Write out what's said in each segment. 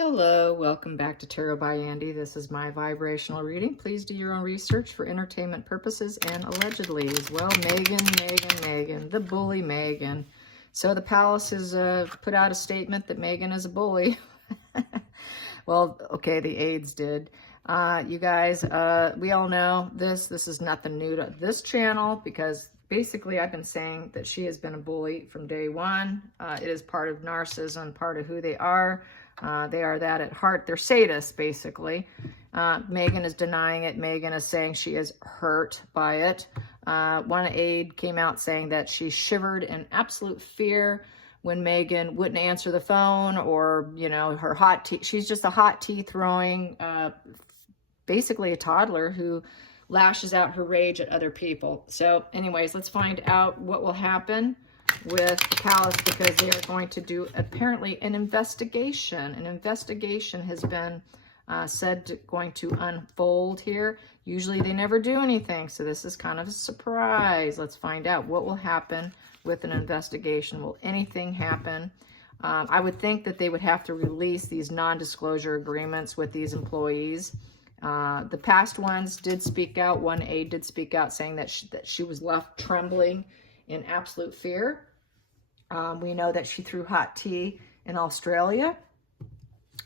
Hello, welcome back to Tarot by Andy. This is my vibrational reading. Please do your own research for entertainment purposes and allegedly as well. Meghan, the bully Meghan. So the palace has put out a statement that Meghan is a bully. Well, okay, the aides did. You guys, we all know this. This is nothing new to this channel because basically I've been saying that she has been a bully from day one. It is part of narcissism, part of who they are. They are that at heart. They're sadists, basically. Meghan is denying it. Meghan is saying she is hurt by it. One aide came out saying that she shivered in absolute fear when Meghan wouldn't answer the phone or, you know, her hot tea. She's just a hot tea throwing, basically a toddler who lashes out her rage at other people. So anyways, let's find out what will happen with the palace because they are going to do apparently an investigation. An investigation has been going to unfold here. Usually they never do anything, so this is kind of a surprise. Let's find out what will happen with an investigation. Will anything happen? I would think that they would have to release these non-disclosure agreements with these employees. The past ones did speak out. One aide did speak out saying that she was left trembling in absolute fear. We know that she threw hot tea in Australia,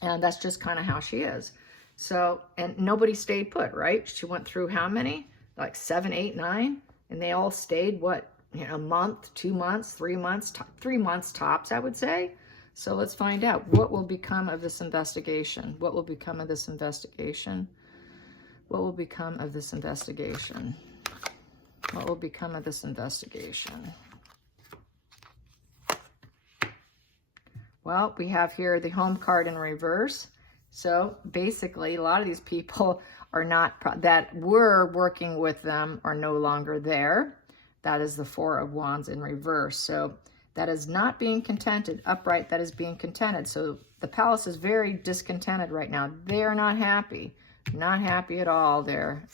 and that's just kind of how she is. So, and nobody stayed put, right? She went through how many? Like 7, 8, 9, and they all stayed, what, you know, a month, 2 months, 3 months, 3 months tops, I would say. So let's find out what will become of this investigation. What will become of this investigation? What will become of this investigation? What will become of this investigation? Well, we have here the home card in reverse. So basically, a lot of these people are not, that were working with them are no longer there. That is the Four of Wands in reverse. So that is not being contented. Upright, that is being contented. So the palace is very discontented right now. They are not happy. Not happy at all there.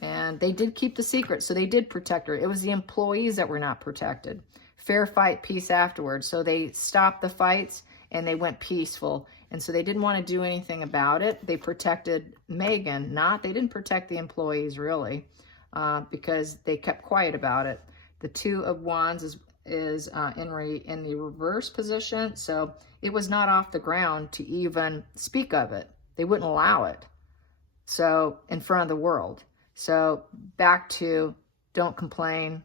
And they did keep the secret, so they did protect her. It was the employees that were not protected. Fair fight, peace afterwards. So they stopped the fights and they went peaceful. And so they didn't want to do anything about it. They protected Meghan, they didn't protect the employees really, because they kept quiet about it. The Two of Wands is in the reverse position. So it was not off the ground to even speak of it. They wouldn't allow it. So in front of the world. So back to don't complain,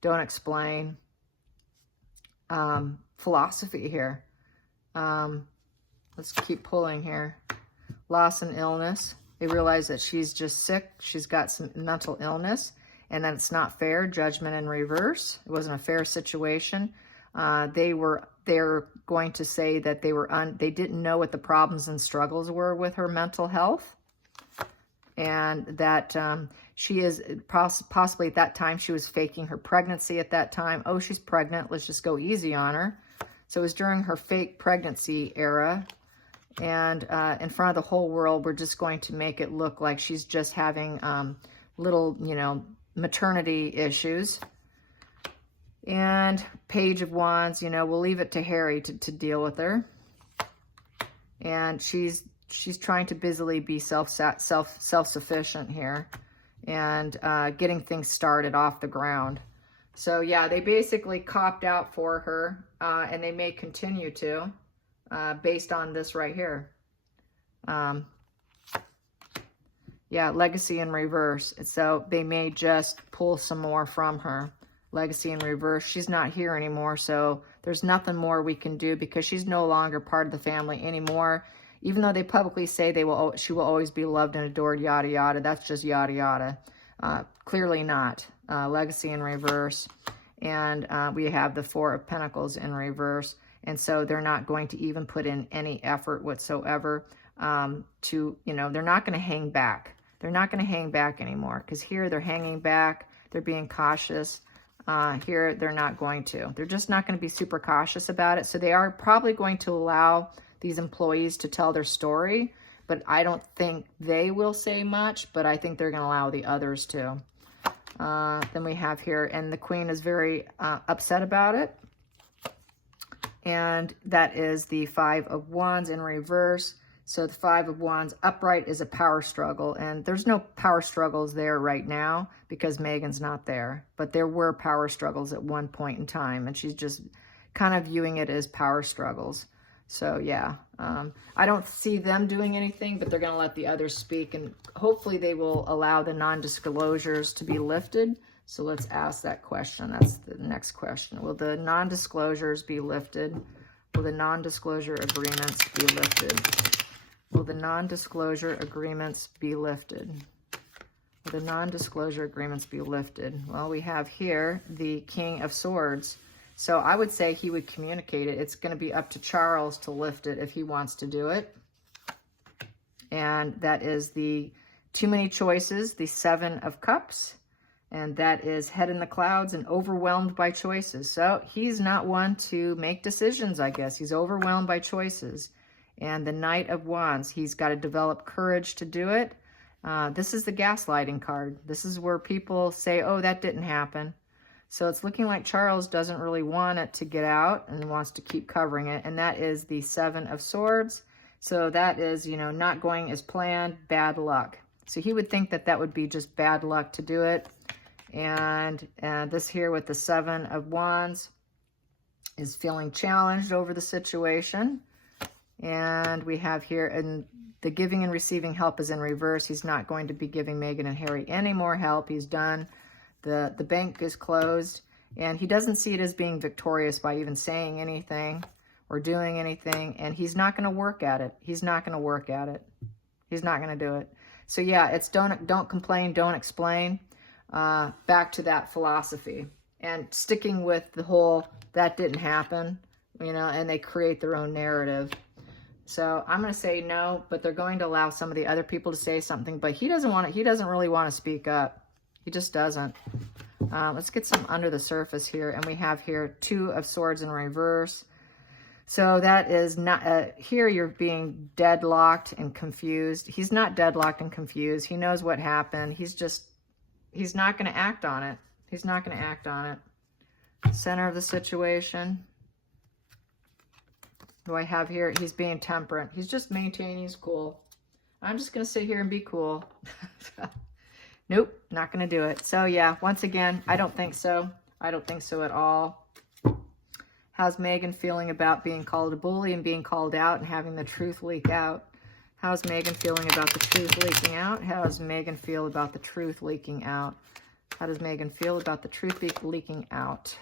don't explain. Philosophy here. Let's keep pulling here. Loss and illness. They realize that she's just sick. She's got some mental illness and that it's not fair. Judgment in reverse. It wasn't a fair situation. They're going to say that they didn't know what the problems and struggles were with her mental health. And that she is possibly at that time, she was faking her pregnancy at that time. Oh, she's pregnant. Let's just go easy on her. So it was during her fake pregnancy era. And in front of the whole world, we're just going to make it look like she's just having little, you know, maternity issues. And Page of Wands, you know, we'll leave it to Harry to deal with her. And she's trying to busily be self-sufficient here and getting things started off the ground. So yeah, they basically copped out for her and they may continue to based on this right here. Yeah, legacy in reverse. So they may just pull some more from her. Legacy in reverse. She's not here anymore, so there's nothing more we can do because she's no longer part of the family anymore. Even though they publicly say she will always be loved and adored, yada, yada. That's just yada, yada. Clearly not. Legacy in reverse. And we have the Four of Pentacles in reverse. And so they're not going to even put in any effort whatsoever to, you know, they're not going to hang back. They're not going to hang back anymore because here they're hanging back. They're being cautious. Here they're not going to. They're just not going to be super cautious about it. So they are probably going to allow these employees to tell their story, but I don't think they will say much, but I think they're going to allow the others to. Then we have here, and the Queen is very upset about it. And that is the Five of Wands in reverse. So the Five of Wands upright is a power struggle, and there's no power struggles there right now because Meghan's not there. But there were power struggles at one point in time, and she's just kind of viewing it as power struggles. So yeah, I don't see them doing anything, but they're going to let the others speak, and hopefully they will allow the non-disclosures to be lifted. So let's ask that question. That's the next question. Will the non-disclosures be lifted? Will the non-disclosure agreements be lifted? Will the non-disclosure agreements be lifted? Will the non-disclosure agreements be lifted? Well, we have here the King of Swords. So I would say he would communicate it. It's going to be up to Charles to lift it if he wants to do it. And that is the Too Many Choices, the Seven of Cups. And that is head in the clouds and overwhelmed by choices. So he's not one to make decisions, I guess. He's overwhelmed by choices. And the Knight of Wands, he's got to develop courage to do it. This is the gaslighting card. This is where people say, oh, that didn't happen. So it's looking like Charles doesn't really want it to get out and wants to keep covering it. And that is the Seven of Swords. So that is, you know, not going as planned, bad luck. So he would think that that would be just bad luck to do it. And this here with the Seven of Wands is feeling challenged over the situation. And we have here, and the giving and receiving help is in reverse. He's not going to be giving Meghan and Harry any more help. He's done. The bank is closed, and he doesn't see it as being victorious by even saying anything or doing anything, and he's not going to work at it. He's not going to work at it. He's not going to do it. So yeah, it's don't complain, don't explain. Back to that philosophy and sticking with the whole that didn't happen, you know, and they create their own narrative. So I'm going to say no, but they're going to allow some of the other people to say something, but he doesn't want it. He doesn't really want to speak up. He just doesn't. Let's get some under the surface here. And we have here Two of Swords in reverse. So that is not, here you're being deadlocked and confused. He's not deadlocked and confused. He knows what happened. He's not going to act on it. He's not going to act on it. Center of the situation. What do I have here? He's being temperate. He's just maintaining his cool. I'm just going to sit here and be cool. Nope, not going to do it. So yeah, once again, I don't think so. I don't think so at all. How's Meghan feeling about being called a bully and being called out and having the truth leak out? How's Meghan feeling about the truth leaking out? How does Meghan feel about the truth leaking out? How does Meghan feel about the truth leaking out?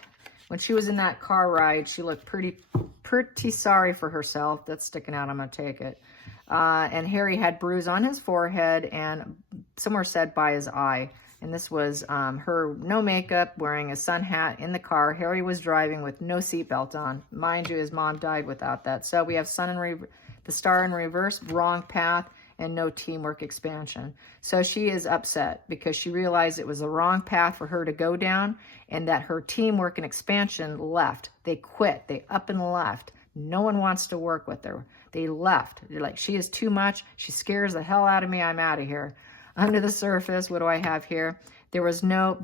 When she was in that car ride, she looked pretty sorry for herself. That's sticking out. I'm going to take it. And Harry had bruise on his forehead and somewhere said by his eye. And this was her no makeup, wearing a sun hat in the car. Harry was driving with no seatbelt on. Mind you, his mom died without that. So we have the Star in reverse, wrong path, and no teamwork expansion. So she is upset because she realized it was the wrong path for her to go down and that her teamwork and expansion left. They quit. They up and left. No one wants to work with her. They left. They're like, she is too much. She scares the hell out of me. I'm out of here. Under the surface, what do I have here? There was no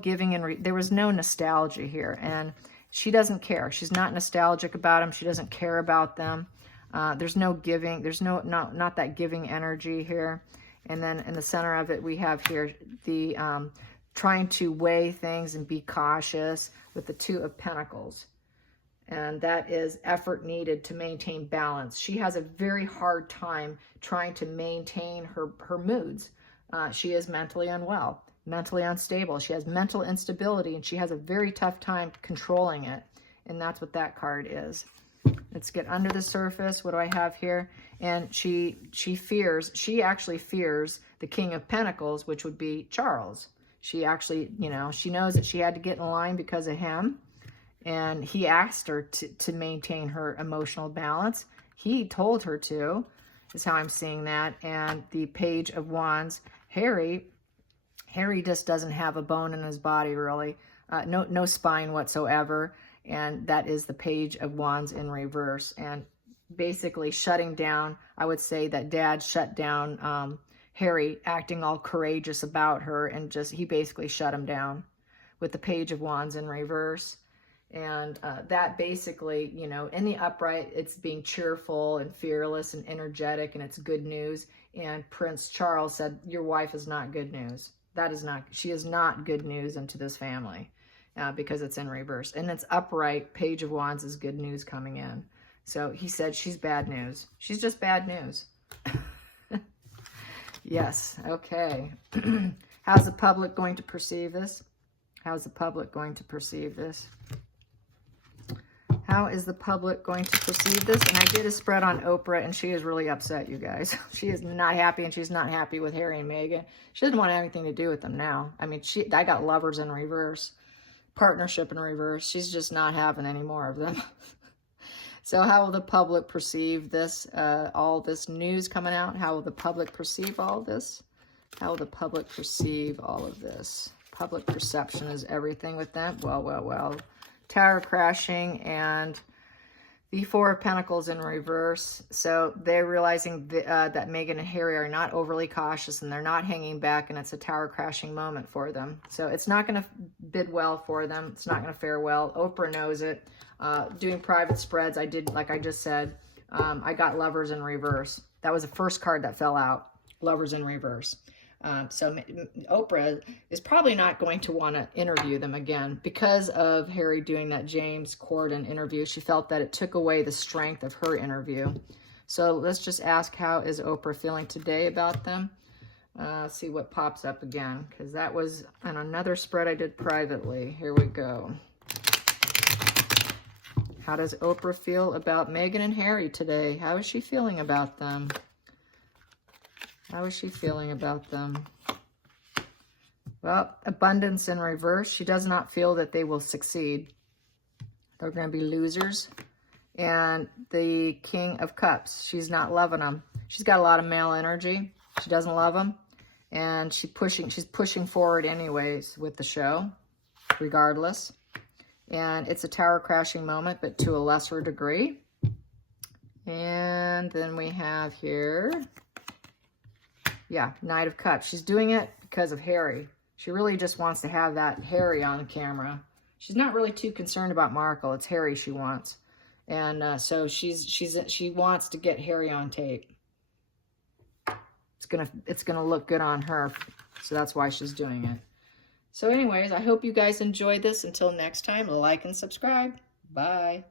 giving and there was no nostalgia here. And she doesn't care. She's not nostalgic about them. She doesn't care about them. There's no giving. There's not that giving energy here. And then in the center of it, we have here the trying to weigh things and be cautious with the Two of Pentacles. And that is effort needed to maintain balance. She has a very hard time trying to maintain her moods. She is mentally unwell, mentally unstable. She has mental instability, and she has a very tough time controlling it. And that's what that card is. Let's get under the surface. What do I have here? And she actually fears the King of Pentacles, which would be Charles. She actually, you know, she knows that she had to get in line because of him. And he asked her to maintain her emotional balance. He told her to, is how I'm seeing that. And the Page of Wands, Harry just doesn't have a bone in his body, really. No spine whatsoever. And that is the Page of Wands in reverse. And basically shutting down, I would say that Dad shut down Harry, acting all courageous about her. And he basically shut him down with the Page of Wands in reverse. And that basically, you know, in the upright, it's being cheerful and fearless and energetic, and it's good news. And Prince Charles said, your wife is not good news. That is not, she is not good news into this family because it's in reverse. And it's upright, Page of Wands is good news coming in. So he said, she's bad news. She's just bad news. Yes, okay. How's the public going to perceive this? How's the public going to perceive this? How is the public going to perceive this? And I did a spread on Oprah, and she is really upset, you guys. She is not happy, and she's not happy with Harry and Meghan. She doesn't want anything to do with them now. I mean, I got lovers in reverse, partnership in reverse. She's just not having any more of them. So how will the public perceive this, all this news coming out? How will the public perceive all this? How will the public perceive all of this? Public perception is everything with them. Well, well, well. Tower crashing and the Four of Pentacles in reverse. So they're realizing that Meghan and Harry are not overly cautious, and they're not hanging back, and it's a tower crashing moment for them. So it's not going to bid well for them. It's not going to fare well. Oprah knows it. Doing private spreads, I did, like I just said, I got lovers in reverse. That was the first card that fell out, lovers in reverse. So Oprah is probably not going to want to interview them again because of Harry doing that James Corden interview. She felt that it took away the strength of her interview. So let's just ask, how is Oprah feeling today about them? See what pops up again, because that was on another spread I did privately. Here we go. How does Oprah feel about Meghan and Harry today? How is she feeling about them? How is she feeling about them? Well, abundance in reverse. She does not feel that they will succeed. They're going to be losers. And the King of Cups. She's not loving them. She's got a lot of male energy. She doesn't love them. And she's pushing forward anyways with the show, regardless. And it's a tower crashing moment, but to a lesser degree. And then we have here, yeah, Knight of Cups. She's doing it because of Harry. She really just wants to have that Harry on the camera. She's not really too concerned about Markle. It's Harry she wants. And so she wants to get Harry on tape. It's gonna look good on her. So that's why she's doing it. So anyways, I hope you guys enjoyed this. Until next time, like and subscribe. Bye.